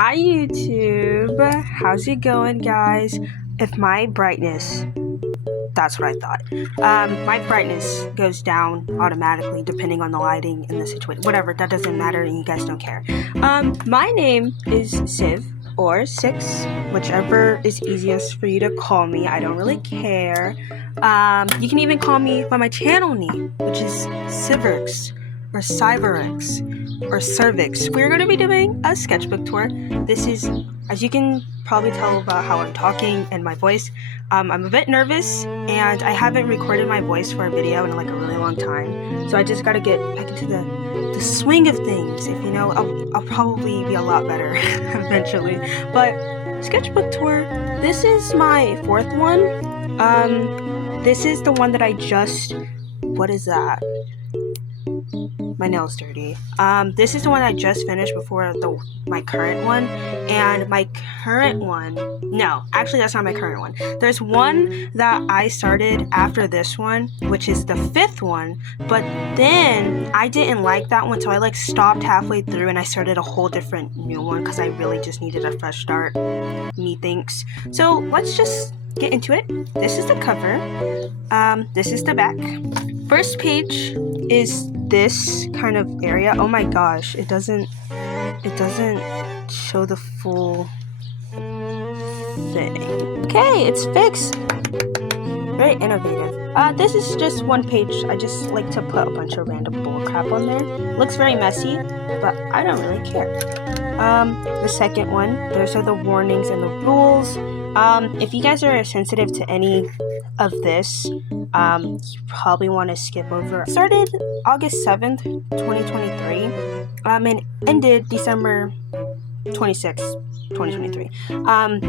Hi YouTube, how's it going guys? If my brightness, that's what I thought, my brightness goes down automatically depending on the lighting and the situation, whatever, that doesn't matter and you guys don't care. My name is Civ, or Six, whichever is easiest for you to call me, I don't really care. You can even call me by my channel name, which is Civerx, or Cyberx, or Cervix. We're going to be doing a sketchbook tour. This is, as you can probably tell about how I'm talking and my voice, I'm a bit nervous and I haven't recorded my voice for a video in like a really long time. So I just got to get back into the swing of things. If you know, I'll probably be a lot better eventually. But sketchbook tour, this is my fourth one. This is the one that I just, what is that? My nail's dirty. This is the one I just finished before my current one, and my current one, no, actually that's not my current one. There's one that I started after this one, which is the fifth one, but then I didn't like that one, so I like stopped halfway through and I started a whole different new one because I really just needed a fresh start, methinks. So let's just get into it. This is the cover. This is the back. First page is this kind of area. Oh my gosh, it doesn't show the full thing. Okay, it's fixed. Very innovative. This is just one page. I just like to put a bunch of random bull crap on there. Looks very messy, but I don't really care. The second one, those are the warnings and the rules. If you guys are sensitive to any of this, you probably want to skip over. Started August 7th, 2023, and ended December 26th, 2023.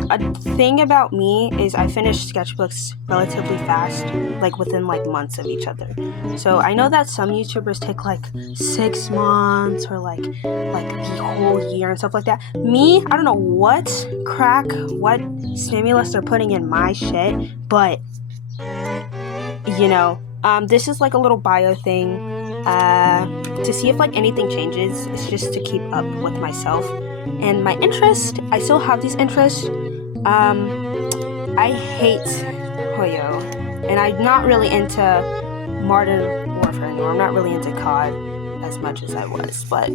A thing about me is I finish sketchbooks relatively fast, like within like months of each other. So I know that some YouTubers take like 6 months or like the whole year and stuff like that. Me, I don't know what stimulus they're putting in my shit, but you know, this is like a little bio thing to see if like anything changes. It's just to keep up with myself and my interest. I still have these interests. I hate Hoyo, and I'm not really into Modern Warfare anymore. I'm not really into COD as much as I was, but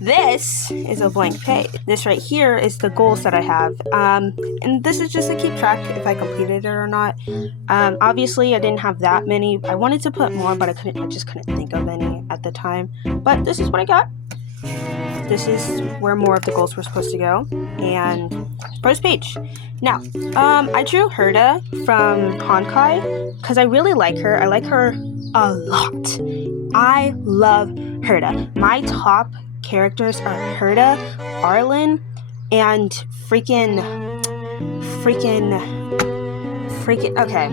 this is a blank page. This right here is the goals that I have, and this is just to keep track if I completed it or not. Obviously I didn't have that many. I wanted to put more, but I just couldn't think of any at the time. But this is what I got. This is where more of the goals were supposed to go. And first page. Now, I drew Herda from Honkai because I really like her. I like her a lot. I love Herda. My top characters are Herda, Arlen, and freaking, okay,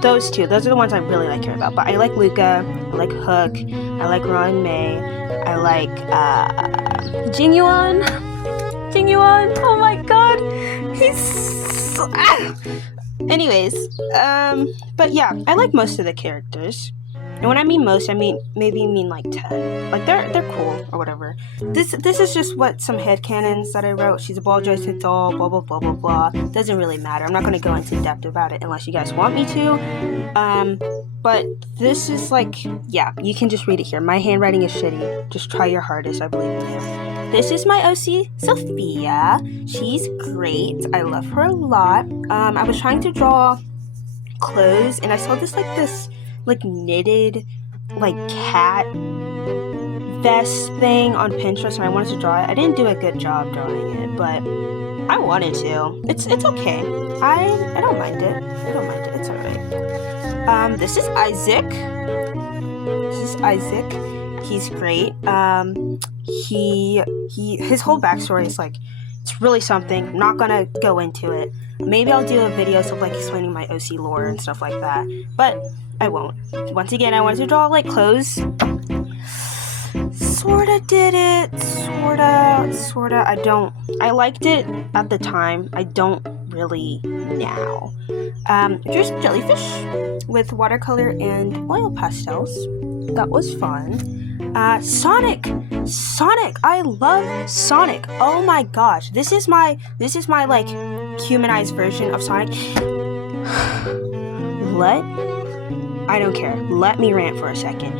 those two. Those are the ones I really like her about. But I like Luca, I like Hook, I like Ron May, I like Jingyuan. Oh my god, he's anyways, but yeah, I like most of the characters. And when I mean most, I mean like 10. Like they're cool or whatever. This is just what some headcanons that I wrote. She's a ball jointed doll, blah blah blah blah blah. Doesn't really matter. I'm not gonna go into depth about it unless you guys want me to. But this is like, yeah, you can just read it here. My handwriting is shitty. Just try your hardest, I believe in you. This is my OC, Sophia. She's great. I love her a lot. I was trying to draw clothes and I saw this knitted like cat vest thing on Pinterest and I wanted to draw it. I didn't do a good job drawing it, but I wanted to. It's okay. I don't mind it. It's alright. This is Isaac. He's great. His whole backstory is like, it's really something. I'm not gonna go into it. Maybe I'll do a video of like explaining my OC lore and stuff like that, but I won't. Once again, I wanted to draw like clothes. Sorta did it. Sorta. I liked it at the time. I don't really now. Just jellyfish with watercolor and oil pastels. That was fun. Sonic. I love Sonic. Oh my gosh, this is my like humanized version of Sonic. I don't care. Let me rant for a second.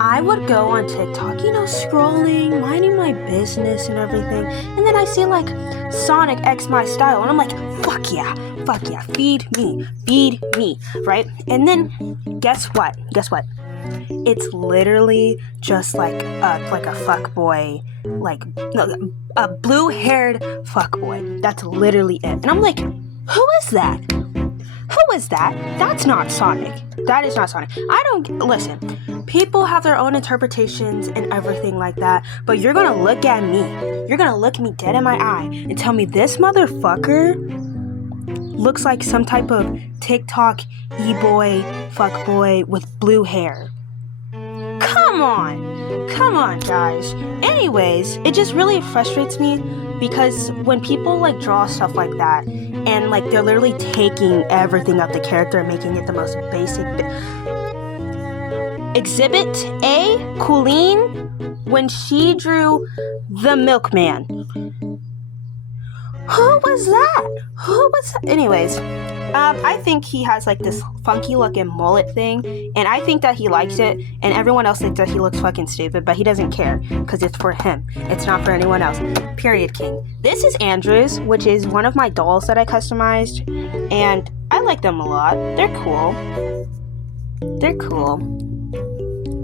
I would go on TikTok, scrolling, minding my business and everything, and then I see like Sonic X my style, and I'm like, fuck yeah, feed me, right? And then guess what? It's literally just like a fuckboy, like a blue-haired fuckboy. That's literally it. And I'm like, who is that? That's not Sonic. That is not Sonic. Listen, people have their own interpretations and everything like that, but you're gonna look at me. You're gonna look me dead in my eye and tell me this motherfucker looks like some type of TikTok e-boy, fuckboy with blue hair. Come on, guys. Anyways, it just really frustrates me because when people like draw stuff like that and like they're literally taking everything of the character and making it the most basic Exhibit A, Colleen, when she drew the milkman. Who was that? Anyways, I think he has like this funky looking mullet thing, and I think that he likes it, and everyone else thinks that he looks fucking stupid, but he doesn't care because it's for him. It's not for anyone else. Period, king. This is Andrew's, which is one of my dolls that I customized, and I like them a lot. They're cool.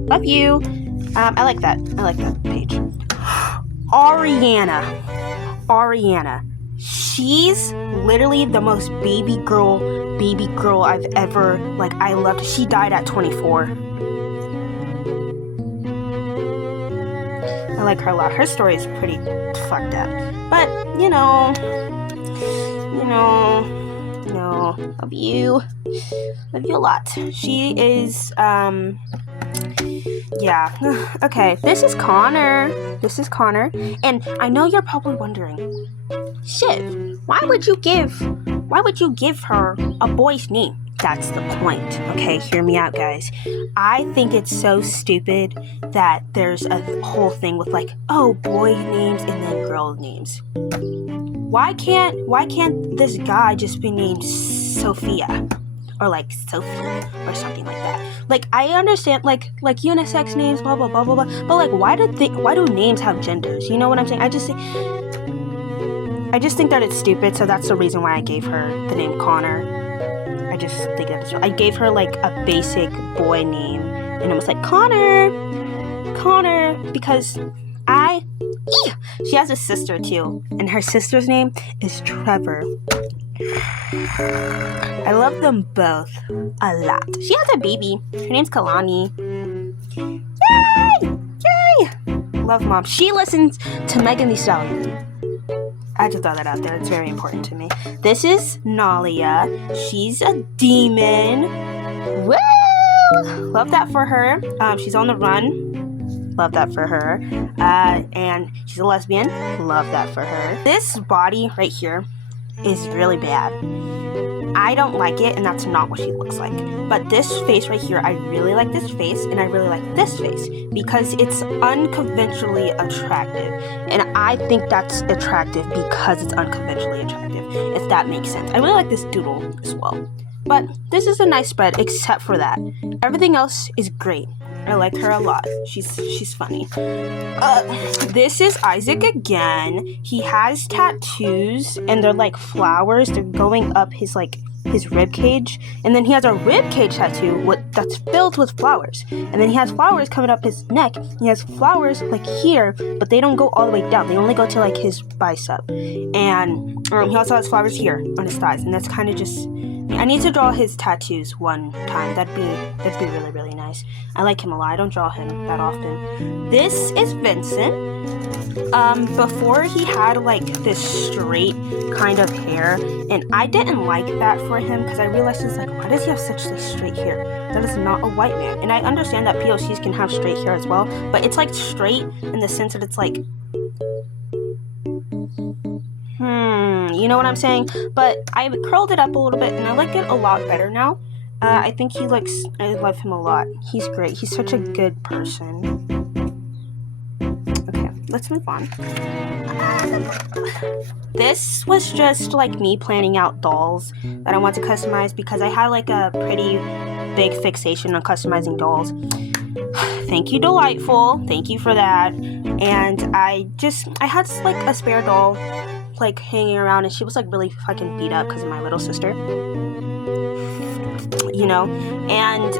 Love you. I like that page. Ariana. She's literally the most baby girl I've ever, like, I loved. She died at 24. I like her a lot. Her story is pretty fucked up. But, love you a lot. She is, yeah. Okay, this is Connor. And I know you're probably wondering, shit, why would you give her a boy's name? That's the point, okay? Hear me out, guys. I think it's so stupid that there's a whole thing with like, oh, boy names and then girl names. Why can't this guy just be named Sophia? Or like Sophie or something like that. Like, I understand like unisex names, blah blah blah blah blah. But like, why do names have genders? You know what I'm saying? I just think that it's stupid. So that's the reason why I gave her the name Connor. I gave her like a basic boy name, and it was like Connor, because she has a sister too, and her sister's name is Trevor. I love them both a lot. She has a baby. Her name's Kalani. Yay! Love mom. She listens to Megan Thee Stallion. I just thought that out there. It's very important to me. This is Nalia. She's a demon. Woo! Love that for her. She's on the run. Love that for her. And she's a lesbian. Love that for her. This body right here is really bad. I don't like it, and that's not what she looks like. But this face right here, I really like this face, and I really like this face because it's unconventionally attractive. And I think that's attractive because it's unconventionally attractive, if that makes sense. I really like this doodle as well. But this is a nice spread, except for that. Everything else is great. I like her a lot. She's funny. This is Isaac again. He has tattoos, and they're like flowers. They're going up his rib cage, and then he has a rib cage tattoo that's filled with flowers, and then he has flowers coming up his neck. He has flowers like here, but they don't go all the way down. They only go to like his bicep, and he also has flowers here on his thighs, and that's kind of just. I need to draw his tattoos one time. That'd be really, really nice. I like him a lot. I don't draw him that often. This is Vincent. Before he had like this straight kind of hair, and I didn't like that for him because I realized it's like, why does he have such like straight hair? That is not a white man. And I understand that POCs can have straight hair as well, but it's like straight in the sense that it's like, you know what I'm saying? But I curled it up a little bit, and I like it a lot better now. I think I love him a lot. He's great. He's such a good person. let's move on. This was just like me planning out dolls that I want to customize because I had like a pretty big fixation on customizing dolls. Thank you, Delightful. Thank you for that. And I had like a spare doll like hanging around, and she was like really fucking beat up because of my little sister, you know. And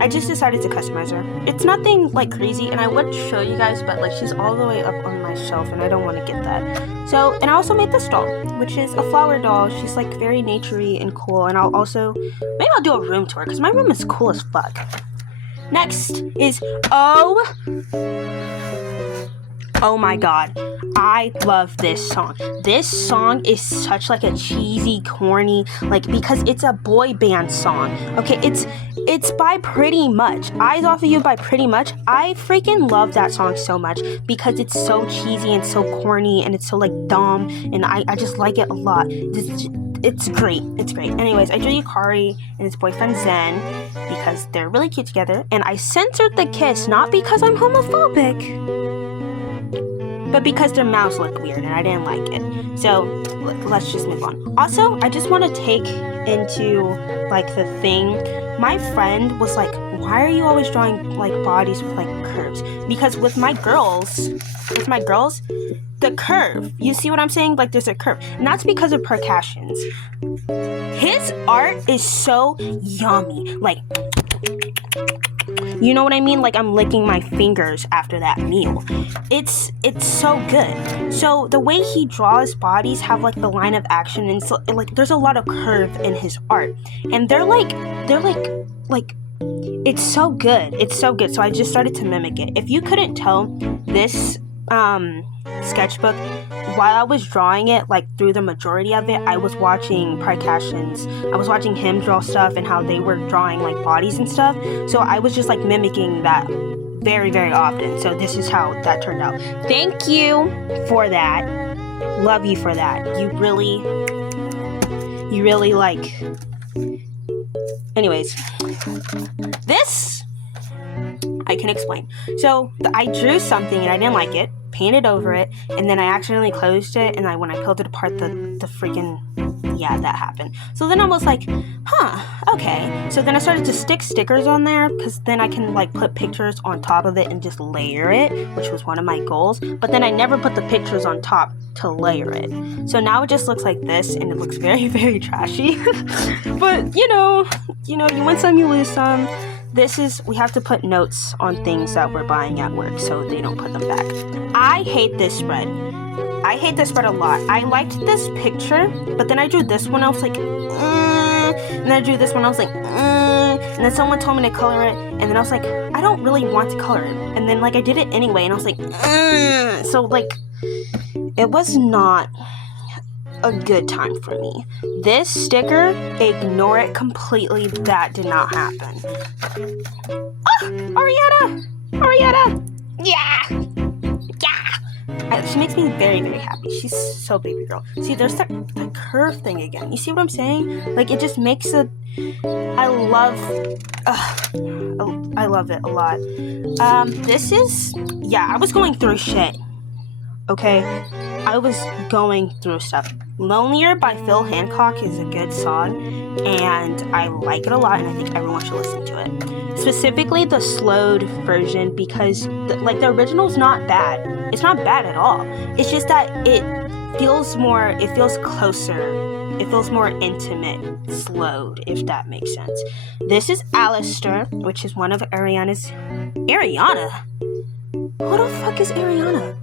I just decided to customize her. It's nothing like crazy, and I would show you guys, but like she's all the way up on my shelf and I don't want to get that. So, and I also made this doll, which is a flower doll. She's like very naturey and cool. And I'll also, maybe I'll do a room tour because my room is cool as fuck. Next is oh my god, I love this song. This song is such like a cheesy, corny, like, because it's a boy band song. Okay, it's by Pretty Much. Eyes Off of You by Pretty Much. I freaking love that song so much because it's so cheesy and so corny and it's so like dumb, and I just like it a lot. It's great. It's great. Anyways, I drew Yukari and his boyfriend Zen because they're really cute together, and I censored the kiss not because I'm homophobic, but because their mouths looked weird and I didn't like it. So let's just move on. Also, I just want to take into like the thing. My friend was like, why are you always drawing like bodies with like curves? Because with my girls, the curve, you see what I'm saying? Like there's a curve, and that's because of percussions. His art is so yummy, like, you know what I mean? Like I'm licking my fingers after that meal. It's so good. So the way he draws bodies have like the line of action, and so like there's a lot of curve in his art, and they're like it's so good. It's so good. So I just started to mimic it. If you couldn't tell, this sketchbook, while I was drawing it, like through the majority of it, I was watching Prikations. I was watching him draw stuff and how they were drawing like bodies and stuff. So I was just like mimicking that very, very often. So this is how that turned out. Thank you for that. Love you for that. You really like. Anyways, this I can explain. So I drew something and I didn't like it, painted over it, and then I accidentally closed it, and when I peeled it apart, the freaking, yeah, that happened. So then I was like, okay. So then I started to stick stickers on there, because then I can like put pictures on top of it and just layer it, which was one of my goals. But then I never put the pictures on top to layer it. So now it just looks like this, and it looks very, very trashy. But you win some, you lose some. We have to put notes on things that we're buying at work so they don't put them back. I hate this spread. I hate this spread a lot. I liked this picture, but then I drew this one, I was like, and then I drew this one, I was like, and then someone told me to color it, and then I was like, I don't really want to color it. And then like I did it anyway, and I was like, so like, it was not a good time for me. This sticker, ignore it completely. That did not happen. Ariana! Yeah! She makes me very, very happy. She's so baby girl. See, there's that curve thing again. You see what I'm saying? Like, it just makes it. I love it a lot. This is, I was going through shit. Okay? I was going through stuff. Lonelier by Phil Hancock is a good song, and I like it a lot, and I think everyone should listen to it. Specifically the slowed version, because the original's not bad. It's not bad at all. It's just that it feels closer. It feels more intimate, slowed, if that makes sense. This is Alistair, which is one of Ariana? Who the fuck is Ariana?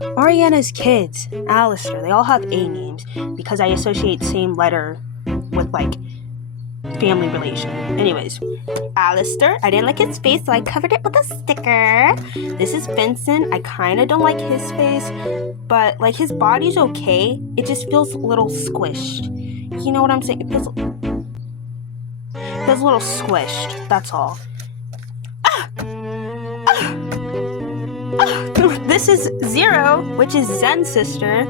Ariana's kids, Alistair. They all have A names because I associate same letter with like family relation. Anyways, Alistair. I didn't like his face, so I covered it with a sticker. This is Vincent. I kind of don't like his face, but like his body's okay. It just feels a little squished. You know what I'm saying? It feels a little squished. That's all. This is Zero, which is Zen's sister,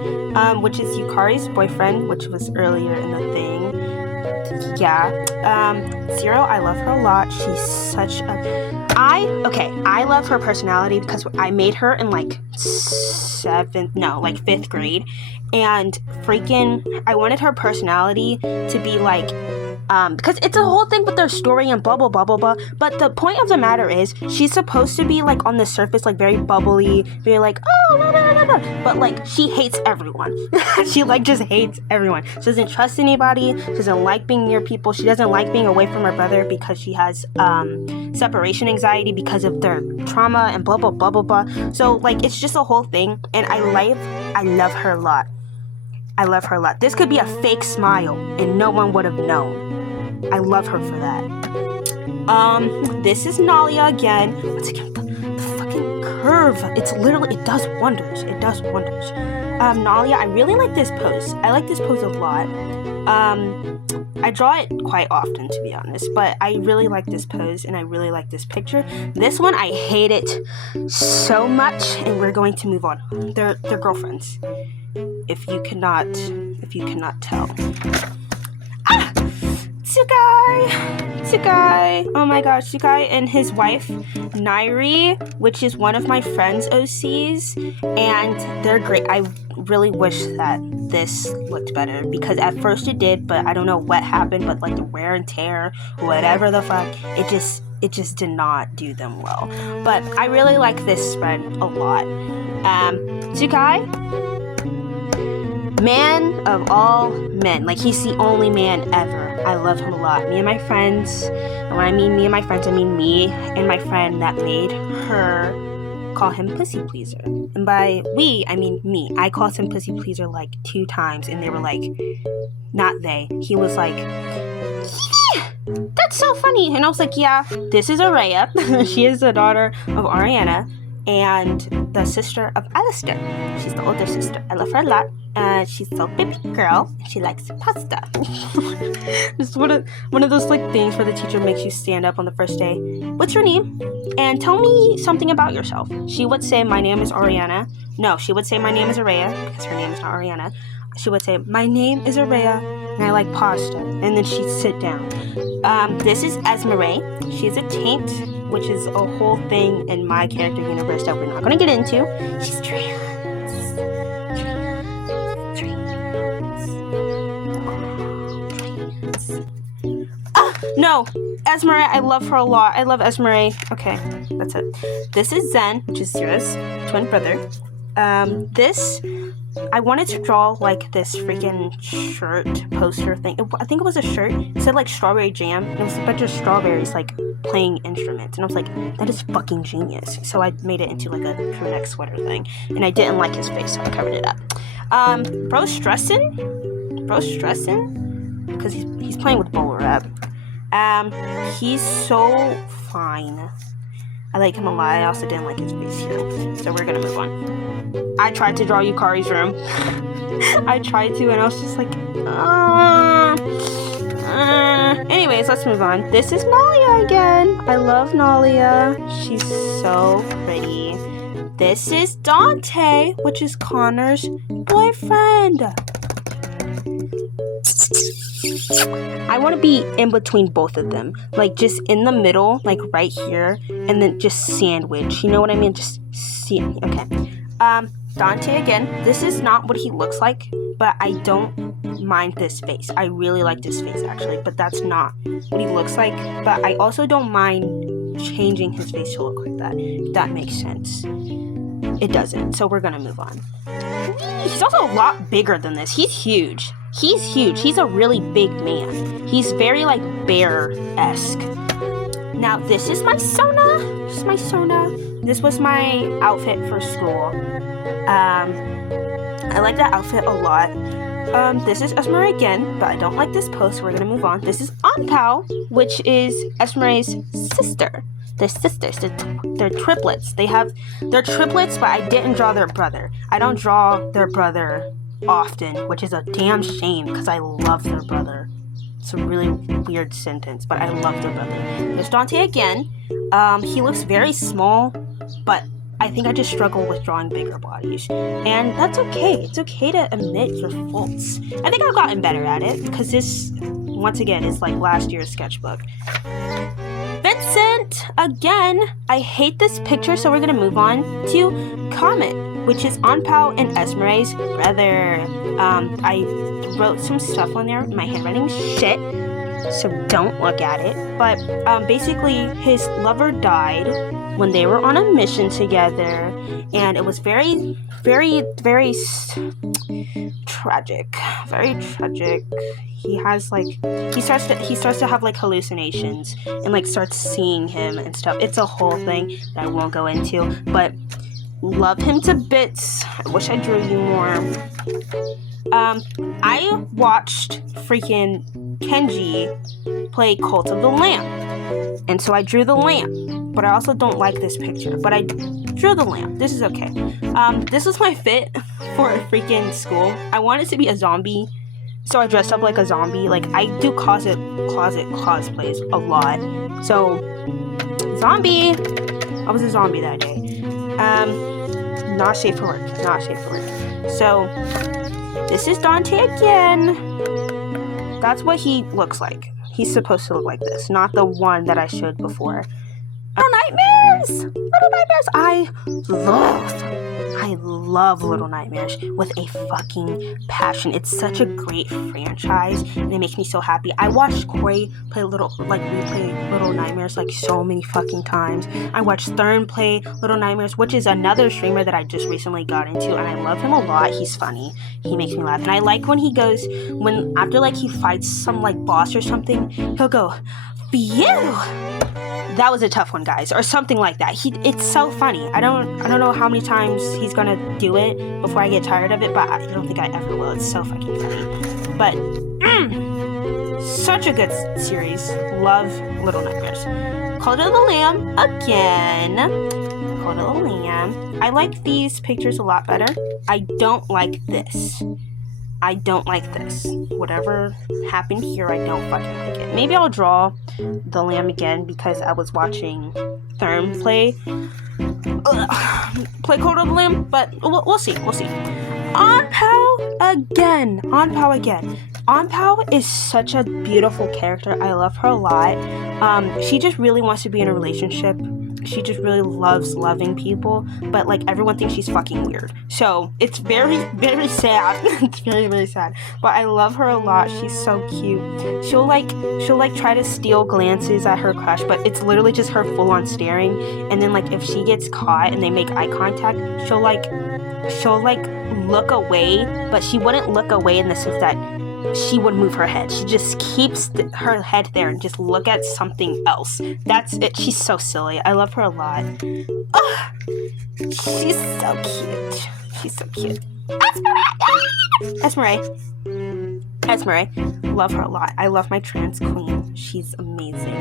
which is Yukari's boyfriend, which was earlier in the thing. yeah. Zero, I love her a lot. She's such a... I love her personality because I made her in like 5th grade, and freaking I wanted her personality to be like, because it's a whole thing with their story and blah blah blah blah blah, but the point of the matter is she's supposed to be like on the surface like very bubbly, very like, oh blah, blah, blah, blah. But like she hates everyone. She like just hates everyone. She doesn't trust anybody. She doesn't like being near people. She doesn't like being away from her brother because she has separation anxiety because of their trauma and blah blah blah blah blah. So like it's just a whole thing, and I love her a lot. I love her a lot. This could be a fake smile and no one would have known. I love her for that. This is Nalia again. Once again, the fucking curve. It's literally, it does wonders. It does wonders. Nalia, I really like this pose. I like this pose a lot. I draw it quite often, to be honest, but I really like this pose and I really like this picture. This one, I hate it so much, and we're going to move on. They're girlfriends. If you cannot tell. Ah! Tsukai! Oh my gosh, Tsukai and his wife, Nairi, which is one of my friend's OCs, and they're great. I really wish that this looked better, because at first it did, but I don't know what happened, but like the wear and tear, whatever the fuck, it just did not do them well. But I really like this spread a lot. Tsukai, man of all men. Like, he's the only man ever. I love him a lot. Me and my friends, and when I mean me and my friends, I mean me and my friend that made her call him Pussy Pleaser. And by we, I mean me. I called him Pussy Pleaser like 2 times, and they were like, not they. He was like, yeah, that's so funny. And I was like, yeah, this is Araya. She is the daughter of Ariana and the sister of Alistair. She's the older sister. I love her a lot. She's so baby girl. She likes pasta. Just one of those like things where the teacher makes you stand up on the first day. What's your name? And tell me something about yourself. She would say, my name is Ariana. No, she would say my name is Araya, because her name is not Ariana. She would say, my name is Araya, and I like pasta. And then she'd sit down. This is Esmeralda. She's a taint, which is a whole thing in my character universe that we're not going to get into. She's trans. No, Esmeralda, I love her a lot. I love Esmeralda. Okay, that's it. This is Zen, which is Zero's twin brother. This, I wanted to draw like this freaking shirt poster thing. I think it was a shirt. It said like strawberry jam, and it was a bunch of strawberries like playing instruments. And I was like, that is fucking genius. So I made it into like a crew neck sweater thing. And I didn't like his face, so I covered it up. Bro's stressing? Because he's playing with bowler wrap. He's so fine. I like him a lot. I also didn't like his face here. So we're gonna move on. I tried to draw Yukari's room. I tried to, and I was just like, Anyways, let's move on. This is Nalia again. I love Nalia. She's so pretty. This is Dante, which is Connor's boyfriend. I want to be in between both of them, like just in the middle, like right here, and then just sandwich. You know what I mean? Just okay. Dante again. This is not what he looks like, but I don't mind this face. I really like this face actually, but that's not what he looks like. But I also don't mind changing his face to look like that. If that makes sense. It doesn't. So we're gonna move on. He's also a lot bigger than this. He's huge. He's a really big man. He's very like bear-esque. Now this is my Sona. This was my outfit for school. I like that outfit a lot. This is Esmeralda again, but I don't like this post. We're gonna move on. This is Anpao, which is Esmeralda's sister. They're sisters. They're triplets. They're triplets, but I didn't draw their brother. I don't draw their brother often, which is a damn shame because I love their brother. It's a really weird sentence, but I love their brother. There's Dante again. He looks very small, but I think I just struggle with drawing bigger bodies. And that's okay. It's okay to admit your faults. I think I've gotten better at it because this once again, it's like last year's sketchbook. Vincent, again, I hate this picture, so we're gonna move on to Comet, which is Anpao and Esmeralda's brother. I wrote some stuff on there. My handwriting's shit, so don't look at it. But basically, his lover died when they were on a mission together, and it was very, very, very tragic. Very tragic. He has like he starts to have like hallucinations and like starts seeing him and stuff. It's a whole thing that I won't go into, but love him to bits. I wish I drew you more. I watched freaking Kenji play Cult of the Lamb, and so I drew the lamp, but I also don't like this picture, but I drew the lamp. This is okay. This was my fit for a freaking school. I wanted to be a zombie, so I dressed up like a zombie. Like, I do closet cosplays a lot. So, zombie. I was a zombie that day. Not safe for work. Not safe for work. So, this is Dante again. That's what he looks like. He's supposed to look like this, not the one that I showed before. Little Nightmares! Little Nightmares! I love Little Nightmares with a fucking passion. It's such a great franchise, and it makes me so happy. I watched Corey replay Little Nightmares like so many fucking times. I watched Thurn play Little Nightmares, which is another streamer that I just recently got into, and I love him a lot. He's funny. He makes me laugh. And I like when he goes, after like he fights some like boss or something, he'll go, "Phew! That was a tough one, guys," or something like that. It's so funny. I don't know how many times he's gonna do it before I get tired of it, but I don't think I ever will. It's so fucking funny. But such a good series. Love Little Nightmares. Cult of the Lamb again. Cult of the Lamb. I like these pictures a lot better. I don't like this. Whatever happened here, I don't fucking like it. Maybe I'll draw the lamb again because I was watching Therm play Cult of the Lamb, but we'll see. Anpao again. Anpao is such a beautiful character. I love her a lot. She just really wants to be in a relationship. She just really loves loving people, but like everyone thinks she's fucking weird. So it's very, very sad. It's very, very sad. But I love her a lot. She's so cute. She'll try to steal glances at her crush, but it's literally just her full on staring. And then like if she gets caught and they make eye contact, she'll look away, but she wouldn't look away in the sense that she would move her head. She just keeps her head there and just look at something else. That's it. She's so silly. I love her a lot. Oh, she's so cute. Esmeralda. Love her a lot. I love my trans queen. She's amazing.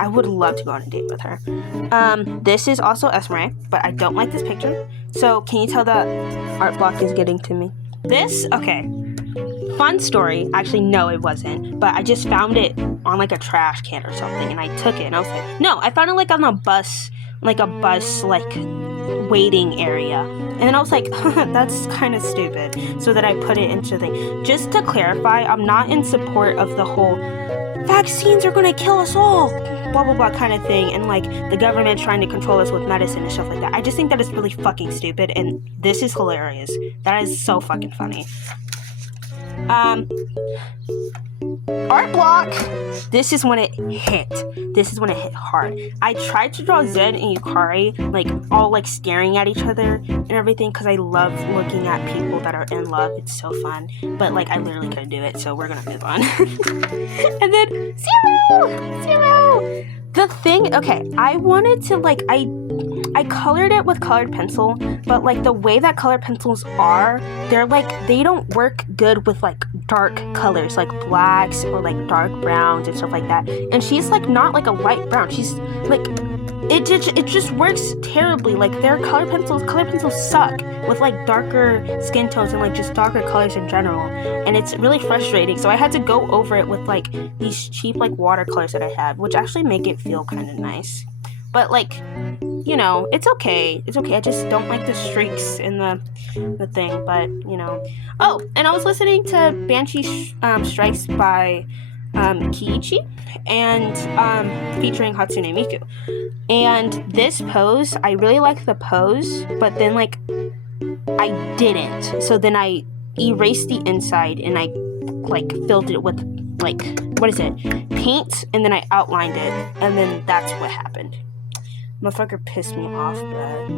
I would love to go on a date with her. This is also Esmeralda, but I don't like this picture. So can you tell the art block is getting to me? Okay. Fun story. Actually, no, it wasn't. But I just found it on like a trash can or something, and I took it, and I was like, no, I found it like on a bus waiting area, and then I was like, that's kind of stupid. So that I put it into the thing. Just to clarify, I'm not in support of the whole vaccines are gonna kill us all, blah blah blah kind of thing, and like the government trying to control us with medicine and stuff like that. I just think that is really fucking stupid, and this is hilarious. That is so fucking funny. Art block. This is when it hit. Hard. I tried to draw Zen and Yukari like all like staring at each other and everything because I love looking at people that are in love. It's so fun. But like I literally couldn't do it, so we're gonna move on. And then zero. The thing, okay, I wanted to like I colored it with colored pencil, but like the way that colored pencils are, they don't work good with like dark colors like blacks or like dark browns and stuff like that. And she's like not like a light brown. She's like it just works terribly. Like their colored pencils suck with like darker skin tones and like just darker colors in general. And it's really frustrating. So I had to go over it with like these cheap like watercolors that I had, which actually make it feel kind of nice. but like, you know, it's okay. It's okay. I just don't like the streaks in the thing, but you know. Oh, and I was listening to Banshee Strikes by Kiichi, and featuring Hatsune Miku. And this pose, I really like the pose, but then like I didn't. So then I erased the inside and I like filled it with like, what is it? Paint, and then I outlined it, and then that's what happened. Motherfucker pissed me off, but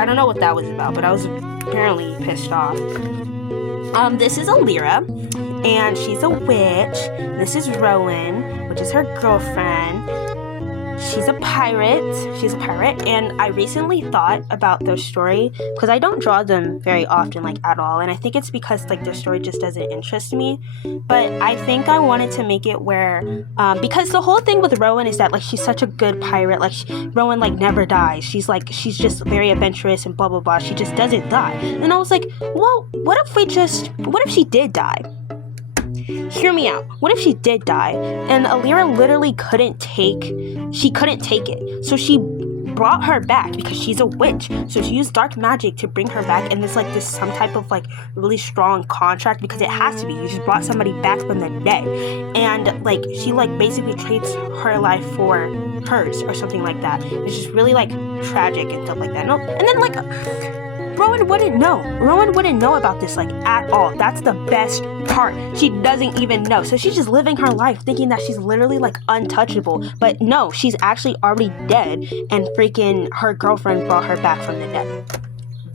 I don't know what that was about, but I was apparently pissed off. This is Alira, and she's a witch. This is Rowan, which is her girlfriend. She's a pirate, and I recently thought about their story, because I don't draw them very often, like, at all, and I think it's because, like, their story just doesn't interest me, but I think I wanted to make it where, because the whole thing with Rowan is that, like, she's such a good pirate, like, Rowan, like, never dies, she's just very adventurous and blah, blah, blah, she just doesn't die, and I was like, well, what if she did die? Hear me out. What if she did die and Alira literally couldn't take it? So she brought her back because she's a witch. So she used dark magic to bring her back, and there's like this some type of like really strong contract, because it has to be. You just brought somebody back from the dead, and like she like basically trades her life for hers or something like that. It's just really like tragic and stuff like that. No, and then like Rowan wouldn't know about this, like, at all. That's the best part. She doesn't even know. So she's just living her life thinking that she's literally, like, untouchable. But no, she's actually already dead, and freaking her girlfriend brought her back from the dead.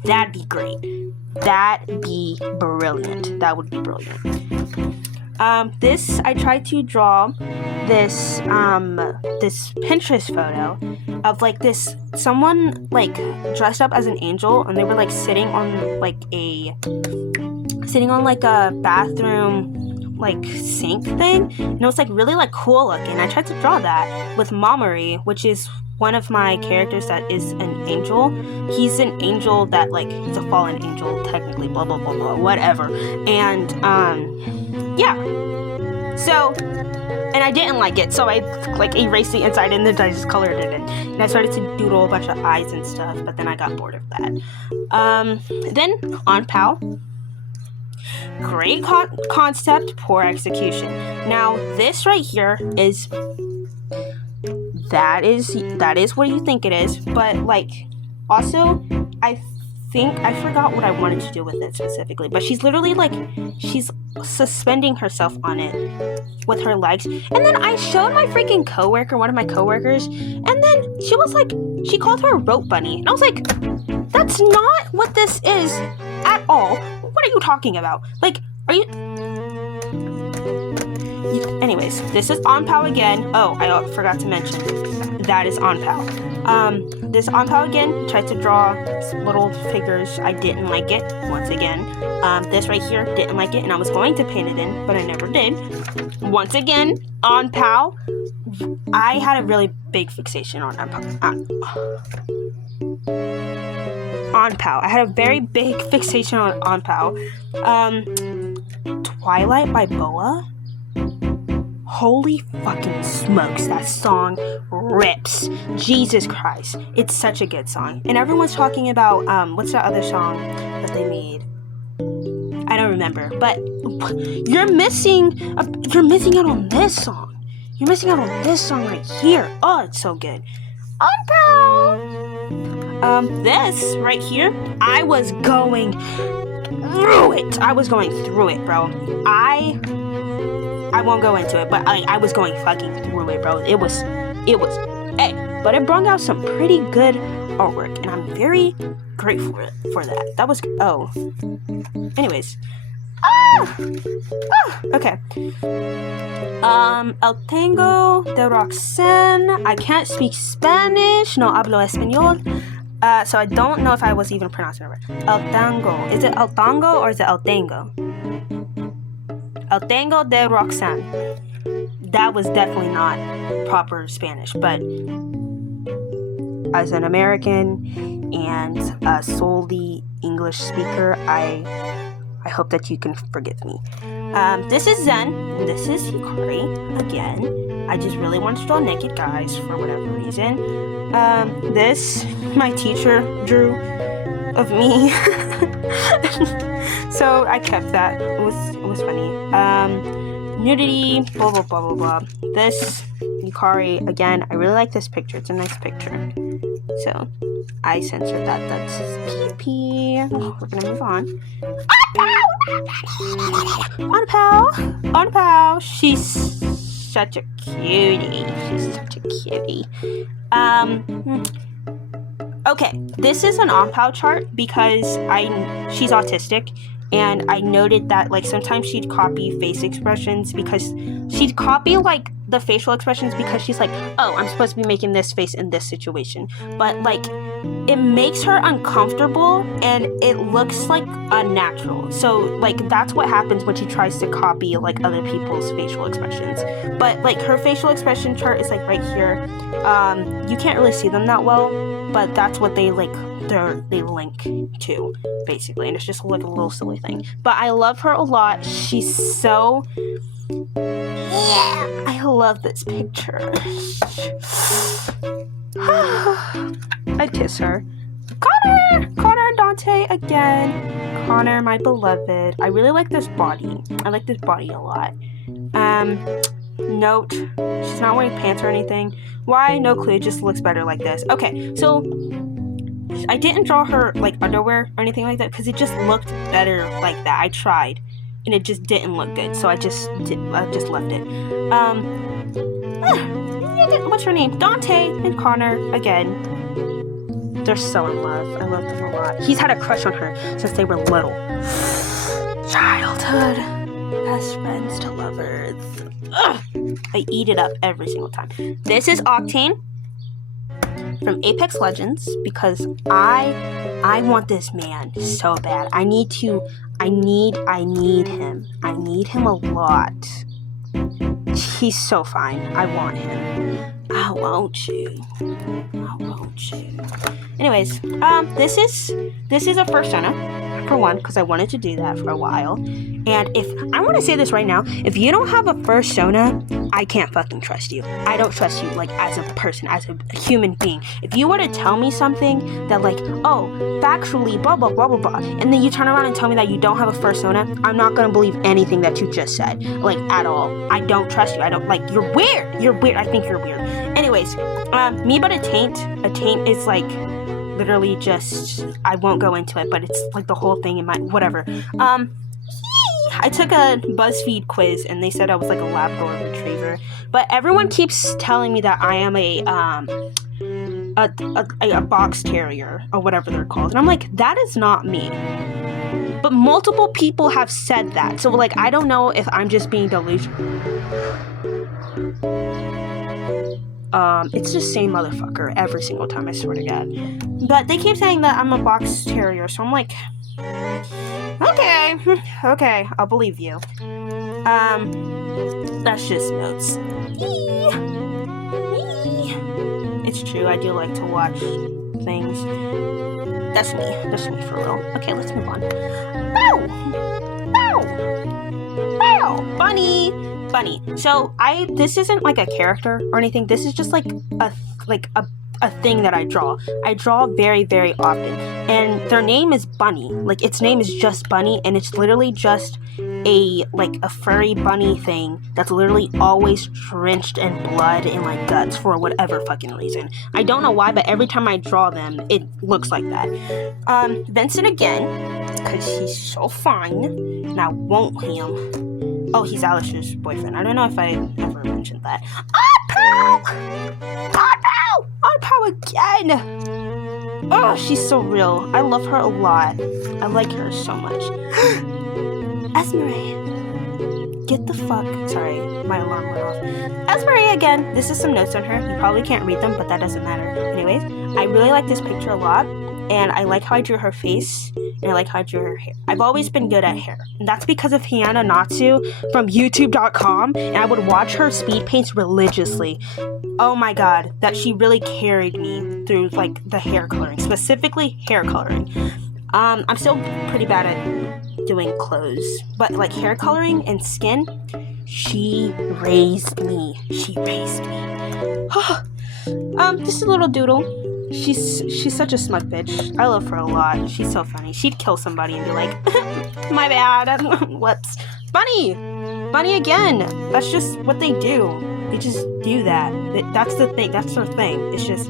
That'd be great. That'd be brilliant. That would be brilliant. This, I tried to draw this Pinterest photo of, like, someone, like, dressed up as an angel, and they were, like, sitting on, like, a bathroom, like, sink thing, and it was, like, really, like, cool looking. I tried to draw that with Mamori, which is one of my characters that is an angel. He's an angel that, like, he's a fallen angel, technically, blah, blah, blah, blah, whatever, and, yeah, so, and I didn't like it, so I, like, erased the inside, and then I just colored it in, and I started to doodle a bunch of eyes and stuff, but then I got bored of that. Then, on POW, great concept, poor execution. Now, this right here is, that is what you think it is, but, like, also, I forgot what I wanted to do with it specifically, but she's literally, like, she's suspending herself on it with her legs, and then I showed my freaking one of my coworkers, and then she was like, she called her a rope bunny, and I was like, that's not what this is at all. What are you talking about? Like, are you... Anyways, this is on POW again. Oh, I forgot to mention, that is on POW. This on POW again, tried to draw little figures. I didn't like it, once again. This right here, didn't like it, and I was going to paint it in, but I never did. Once again, on POW, I had a really big fixation on POW. I had a very big fixation on POW. Twilight by Boa? Holy fucking smokes, that song rips. Jesus Christ. It's such a good song. And everyone's talking about, what's that other song that they made? I don't remember. But you're missing out on this song. You're missing out on this song right here. Oh, it's so good. On POW! This right here, I was going through it, bro. I won't go into it, but I was going fucking through it, bro. It was, hey, but it brought out some pretty good artwork, and I'm very grateful for that. That was, anyways. Okay. El Tango de Roxanne. I can't speak Spanish, no hablo español. So I don't know if I was even pronouncing it right. El Tango. Is it El Tango or is it El Tango? El Tango de Roxanne. That was definitely not proper Spanish, but as an American and a solely English speaker, I hope that you can forgive me. This is Zen, and this is Hooray again. I just really wanted to draw naked guys for whatever reason. This my teacher drew of me. So I kept that. It was funny. Nudity, blah blah blah blah blah. This Yukari, again, I really like this picture. It's a nice picture. So I censored that. That's pee. We're gonna move on. On pow. She's such a cutie. Okay, this is an on-pow chart because she's autistic, and I noted that like sometimes she'd copy face expressions because she'd copy like the facial expressions because she's like, oh, I'm supposed to be making this face in this situation, but like it makes her uncomfortable and it looks like unnatural. So like that's what happens when she tries to copy like other people's facial expressions. But like her facial expression chart is like right here. You can't really see them that well, but that's what they like they link to basically, and it's just like a little silly thing. But I love her a lot. She's so I love this picture. I'd kiss her. Connor and Dante again. Connor, my beloved. I really like this body. I like this body a lot. Note, she's not wearing pants or anything. Why? No clue. It just looks better like this. Okay, so I didn't draw her like underwear or anything like that because it just looked better like that. I tried, and it just didn't look good, so I just left it. What's her name? Dante and Connor again. They're so in love. I love them a lot. He's had a crush on her since they were little. Childhood. Best friends to lovers. Ugh. I eat it up every single time. This is Octane from Apex Legends because I want this man so bad. I need him. I need him a lot. He's so fine. I want him. I want you. Anyways, this is a fursona, for one, because I wanted to do that for a while. And if I want to say this right now, if you don't have a fursona, I can't fucking trust you. I don't trust you, like, as a person, as a human being. If you were to tell me something that, like, oh, factually, blah, blah, blah, blah, blah, and then you turn around and tell me that you don't have a fursona, I'm not gonna believe anything that you just said, like, at all. I don't trust you. I don't, like, you're weird. I think you're weird. Anyways, me but a taint is, like, literally just, I won't go into it, but it's, like, the whole thing in my, whatever. I took a BuzzFeed quiz and they said I was like a Labrador Retriever, but everyone keeps telling me that I am a box terrier or whatever they're called, and I'm like, that is not me. But multiple people have said that, so like I don't know if I'm just being delusional. It's the same motherfucker every single time, I swear to God. But they keep saying that I'm a box terrier, so I'm like, okay, I'll believe you. That's just notes. It's true, I do like to watch things. That's me for real. Okay, let's move on. Bow! Bunny! So this isn't like a character or anything, this is just like a thing that I draw. I draw very, very often. And their name is Bunny. Like, its name is just Bunny, and it's literally just a furry bunny thing that's literally always drenched in blood and, like, guts for whatever fucking reason. I don't know why, but every time I draw them, it looks like that. Vincent again, because he's so fine, and I want him. Oh, he's Alish's boyfriend. I don't know if I ever mentioned that. On pow again! Oh, she's so real. I love her a lot. I like her so much. Esmeralda. Get the fuck... Sorry, my alarm went off. Esmeralda again. This is some notes on her. You probably can't read them, but that doesn't matter. Anyways, I really like this picture a lot. And I like how I drew her face. And I like how I drew her hair. I've always been good at hair. And that's because of Hannah Natsu from YouTube.com. And I would watch her speed paints religiously. Oh my god, that she really carried me through, like, the hair coloring. Specifically, hair coloring. I'm still pretty bad at doing clothes, but like hair coloring and skin, she raised me. Just a little doodle. She's such a smug bitch. I love her a lot. She's so funny. She'd kill somebody and be like, my bad. Whoops. Bunny again. That's just what they do. They just do that. That's the thing. That's their thing. It's just,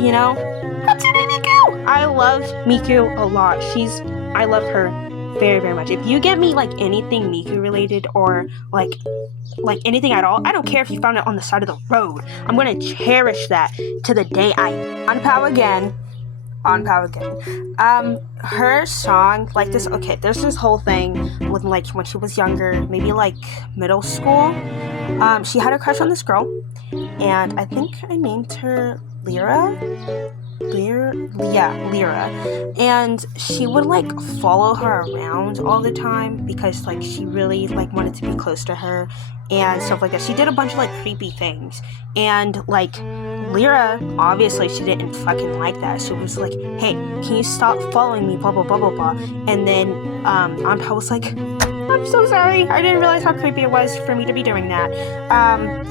you know. Miku. I love Miku a lot. I love her very, very much. If you get me like anything Miku related or like anything at all, I don't care if you found it on the side of the road. I'm gonna cherish that to the day I on power again. Her song, like this, okay, there's this whole thing with like when she was younger, maybe like middle school. She had a crush on this girl, and I think I named her Lyra, and she would like follow her around all the time because like she really like wanted to be close to her and stuff like that. She did a bunch of like creepy things, and like Lyra, obviously she didn't fucking like that. She was like, hey, can you stop following me, blah blah blah blah blah. And then Anpa was like, I'm so sorry, I didn't realize how creepy it was for me to be doing that.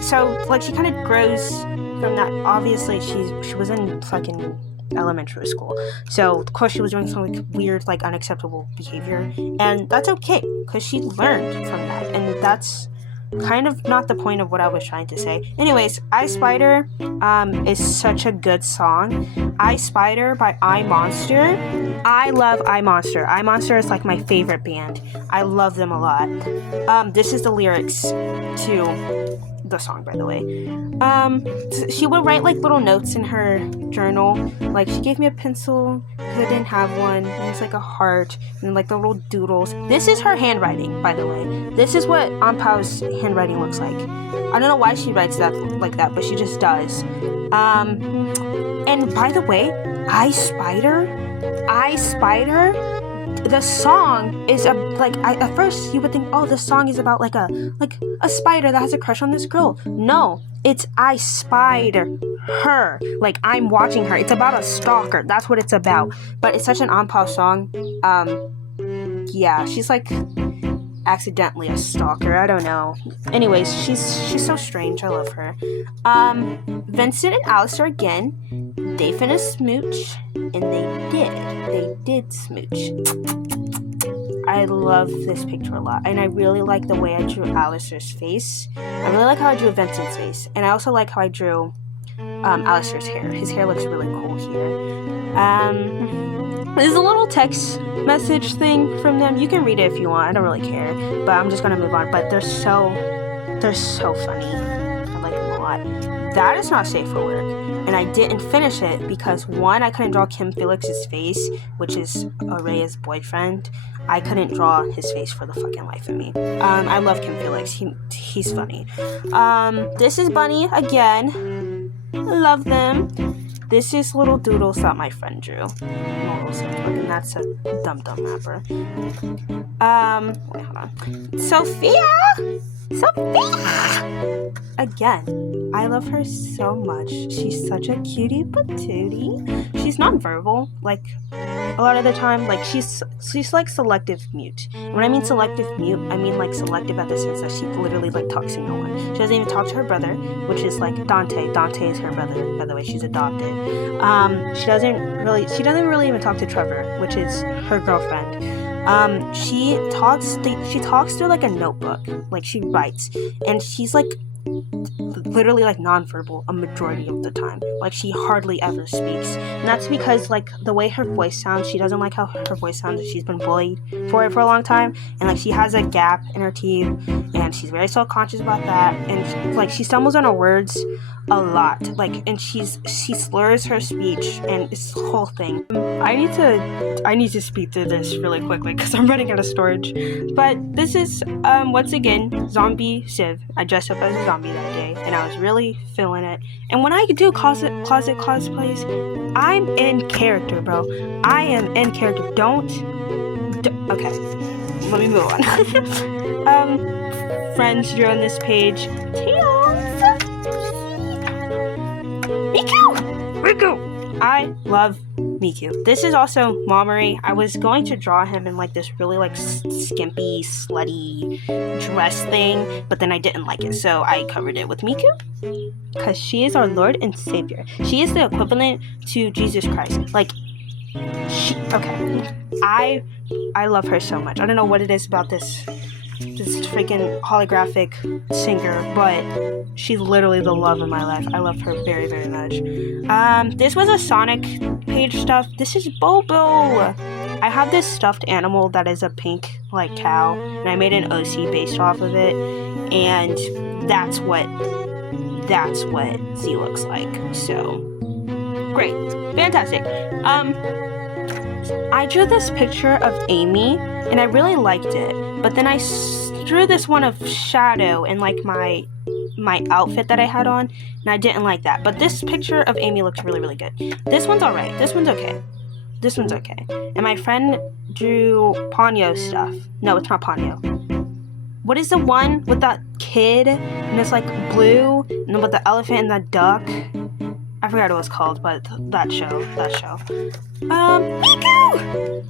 So like she kind of grows from that. Obviously she was in fucking elementary school, so of course she was doing some like weird, like unacceptable behavior, and that's okay because she learned from that, and that's kind of not the point of what I was trying to say. Anyways, I Spider is such a good song. I Spider by iMonster. I love iMonster. iMonster is like my favorite band. I love them a lot. This is the lyrics to the song, by the way. She would write like little notes in her journal. Like she gave me a pencil because I didn't have one, and it's like a heart and like the little doodles. This is her handwriting, by the way. This is what Anpao's handwriting looks like. I don't know why she writes that like that, but she just does. And by the way, I Spider, the song is at first you would think, oh, the song is about like a spider that has a crush on this girl. No, it's I spied her. Like I'm watching her. It's about a stalker. That's what it's about. But it's such an Anpa song. Yeah, she's like accidentally a stalker. I don't know. Anyways, she's so strange. I love her. Vincent and Alistair again. They finna smooch, and they did smooch. I love this picture a lot, and I really like the way I drew Alistair's face. I really like how I drew Vincent's face, and I also like how I drew Alistair's hair. His hair looks really cool here. There's a little text message thing from them. You can read it if you want. I don't really care, but I'm just gonna move on. But they're so funny. I like them a lot. That is not safe for work. And I didn't finish it because, one, I couldn't draw Kim Felix's face, which is Araya's boyfriend. I couldn't draw his face for the fucking life of me. I love Kim Felix. He's funny. This is Bunny again. Love them. This is little doodles that my friend drew. And that's a dumb rapper. Wait, hold on. Sophia! Again, I love her so much. She's such a cutie patootie. She's nonverbal, like a lot of the time. Like she's like selective mute. When I mean selective mute, I mean like selective at the sense that she literally like talks to no one. She doesn't even talk to her brother, which is like Dante. Dante is her brother, by the way. She's adopted. She doesn't really even talk to Trevor, which is her girlfriend. She talks through like a notebook. Like she writes, and she's like literally like nonverbal a majority of the time. Like she hardly ever speaks, and that's because like the way her voice sounds, she doesn't like how her voice sounds. She's been bullied for it for a long time, and like she has a gap in her teeth, and she's very self-conscious about that, and like she stumbles on her words a lot, like, and she slurs her speech, and it's the whole thing. I need to speed through this really quickly because I'm running out of storage. But this is once again Zombie Civ. I dressed up as a zombie that day, and I was really feeling it. And when I do closet cosplays, I'm in character, bro. I am in character. Okay, let me move on. Friends drew on this page. Miku! I love Miku. This is also Momori. I was going to draw him in like this really like skimpy, slutty dress thing, but then I didn't like it, so I covered it with Miku because she is our Lord and Savior. She is the equivalent to Jesus Christ. Like, I love her so much. I don't know what it is about this freaking holographic singer, but she's literally the love of my life. I love her very, very much. This was a Sonic page stuff. This is Bobo. I have this stuffed animal that is a pink like cow, and I made an OC based off of it, and that's what Z looks like. So great, fantastic. I drew this picture of Amy, and I really liked it. But then I drew this one of Shadow and like my outfit that I had on, and I didn't like that. But this picture of Amy looks really, really good. This one's alright. This one's okay. This one's okay. And my friend drew Ponyo stuff. No, it's not Ponyo. What is the one with that kid and it's like blue, and then with the elephant and the duck? I forgot what it was called, but that show. Miku!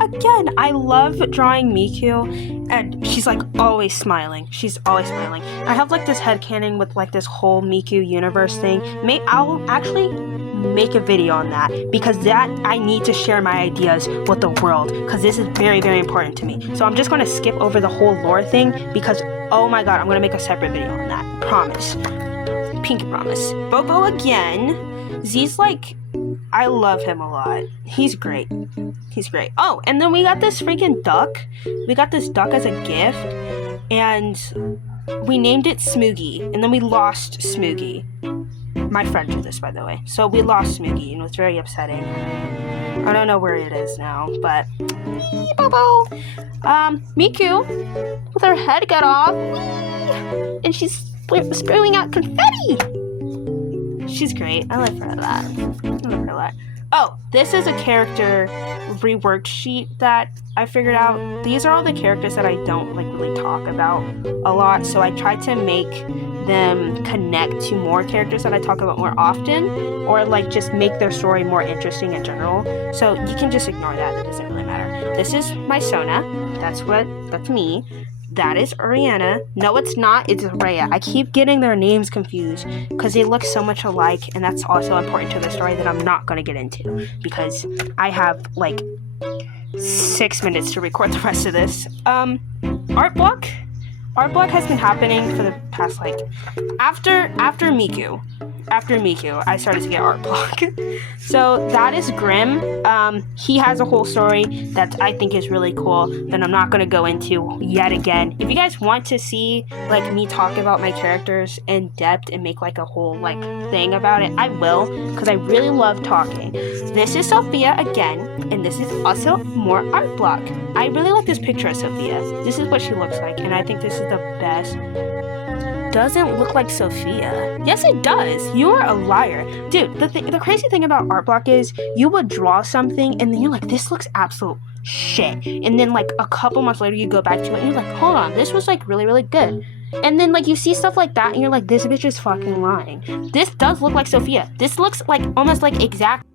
Again, I love drawing Miku, and she's like always smiling. She's always smiling. I have like this headcanon with like this whole Miku universe thing. I'll actually make a video on that, because that I need to share my ideas with the world, because this is very, very important to me. So I'm just going to skip over the whole lore thing, because oh my god, I'm going to make a separate video on that. Promise. Pinky promise. Bobo again. Z's like, I love him a lot. He's great. Oh, and then we got this freaking duck. We got this duck as a gift, and we named it Smoogie, and then we lost Smoogie. My friend drew this, by the way. So we lost Smoogie, and it was very upsetting. I don't know where it is now, but Bobo. Miku with her head cut off, and she's spewing out confetti. She's great. I love her a lot. Oh, this is a character reworked sheet that I figured out. These are all the characters that I don't like really talk about a lot, so I tried to make them connect to more characters that I talk about more often, or like just make their story more interesting in general. So you can just ignore that. That doesn't really matter. This is my Sona. That's me. That is Oriana. No, it's not. It's Rhea. I keep getting their names confused because they look so much alike, and that's also important to the story that I'm not going to get into because I have like 6 minutes to record the rest of this. Art block has been happening for the past like after Miku, I started to get art block. So that is Grim. He has a whole story that I think is really cool that I'm not going to go into yet again. If you guys want to see like me talk about my characters in depth and make like a whole like thing about it, I will, because I really love talking. This is Sophia again, and this is also more art block. I really like this picture of Sophia. This is what she looks like, and I think this is the best. Doesn't look like Sophia. Yes, it does. You are a liar. Dude, the crazy thing about art block is you would draw something and then you're like, this looks absolute shit. And then like a couple months later you go back to it and you're like, hold on, this was like really, really good. And then like you see stuff like that and you're like, this bitch is fucking lying. This does look like Sophia. This looks like almost like exact